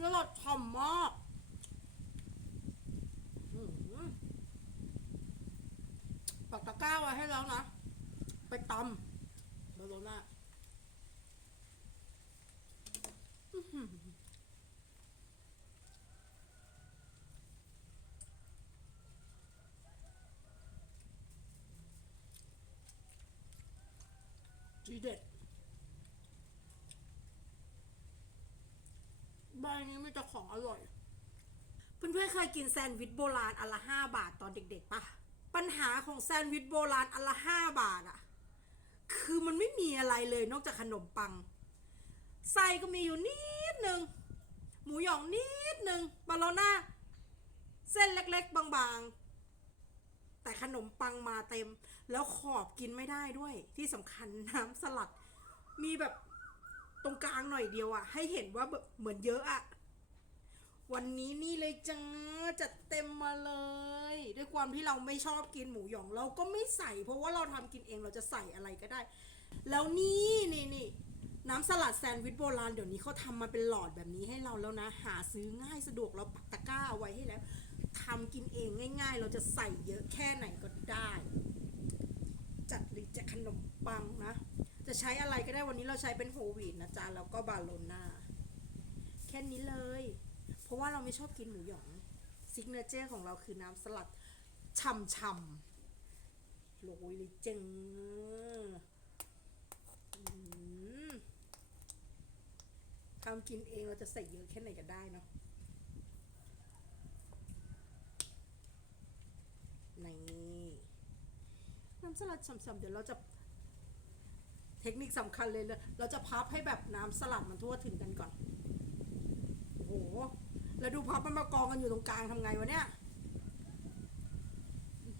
ำสลัดฉ่ำมากอื้อหือปักตะก้าไว้ให้แล้วนะ ไปตำบาโลน่าจีเด็ด ใบนี้มีแต่ของอร่อย เพื่อนๆเคยกินแซนด์วิชโบราณอันละห้าบาทตอนเด็กๆปะปัญหาของแซนด์วิชโบราณอันละห้าบาทอะคือมันไม่มีอะไรเลยนอกจากขนมปังไส้ก็มีอยู่นิดนึง หมูหยองนิดนึงบาโลน่าเส้นเล็กๆ บางๆ แต่ขนมปังมาเต็ม แล้วขอบกินไม่ได้ด้วย ที่สำคัญน้ำสลัด มีแบบ ตรงกลางหน่อยเดียวอะให้เห็นว่าแบบเหมือนเยอะอะวันนี้นี่เลยจ้าจัดเต็มมาเลย ด้วยความที่เราไม่ชอบกินหมูหยองเราก็ไม่ใส่ เพราะว่าเราทำกินเองเราจะใส่อะไรก็ได้ แล้วนี่นี่นี่น้ำสลัดแซนด์วิชโบราณเดี๋ยวนี้เขาทำมาเป็นหลอดแบบนี้ให้เราแล้วนะ หาซื้อง่ายสะดวกเราปักตะกร้าเอาไว้ให้แล้วทำกินเองง่าย ๆ เราจะใส่เยอะแค่ไหนก็ได้ จัดเลยจะขนมปังนะ จะใช้อะไรก็ได้วันนี้เราใช้เป็นโฮวีตนะจ๊ะแล้วก็บาโลน่าแค่นี้เลย เพราะว่าเราไม่ชอบกินหมูหยองซิกเนเจอร์ของเราคือน้ำสลัดช่ำๆโรยเลยจังทำกินเองเราจะใส่เยอะแค่ไหนก็ได้เนาะนี่น้ำสลัดช่ำๆเดี๋ยวเราจะ เทคนิคสำคัญเลยเลย เราจะพับให้แบบน้ำสลัดมันทั่วถึงกันก่อน โอ้โห แล้วดูพับมันมากองกันอยู่ตรงกลางทำไงวะเนี่ย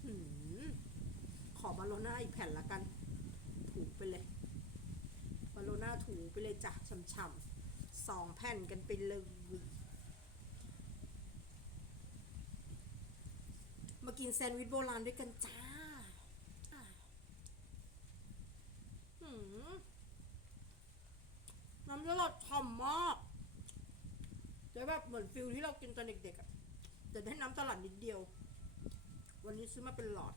หือขอบาโลน่าอีกแผ่นละกัน ถูไปเลย บาโลน่าถูไปเลยจ้ะช่ำๆสองแผ่นกันไปเลยมากินแซนด์วิชโบราณด้วยกันจ้า หืมน้ำสลัดฉ่ำมาก จะแบบเหมือนฟิลที่เรากินตอนเด็กๆอะแต่ได้น้ำสลัดนิดเดียว วันนี้ซื้อมาเป็นหลอด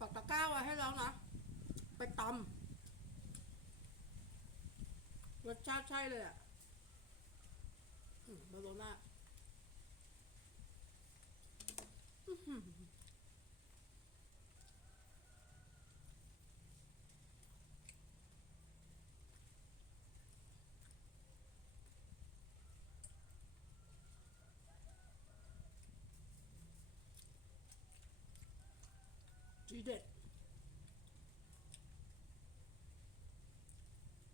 ปักตะก้าไว้ให้แล้วนะ ไปตำรสชาติใช่เลยอะมบาโลน่าอื้อหือ จีเด็ด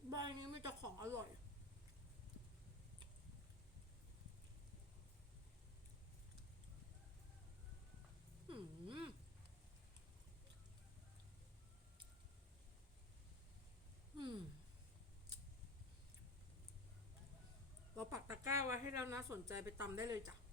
ใบนี้มีแต่ของอร่อยหืมอืมเราปักตะกร้าไว้ให้แล้วนะ สนใจไปตำได้เลยจ้ะ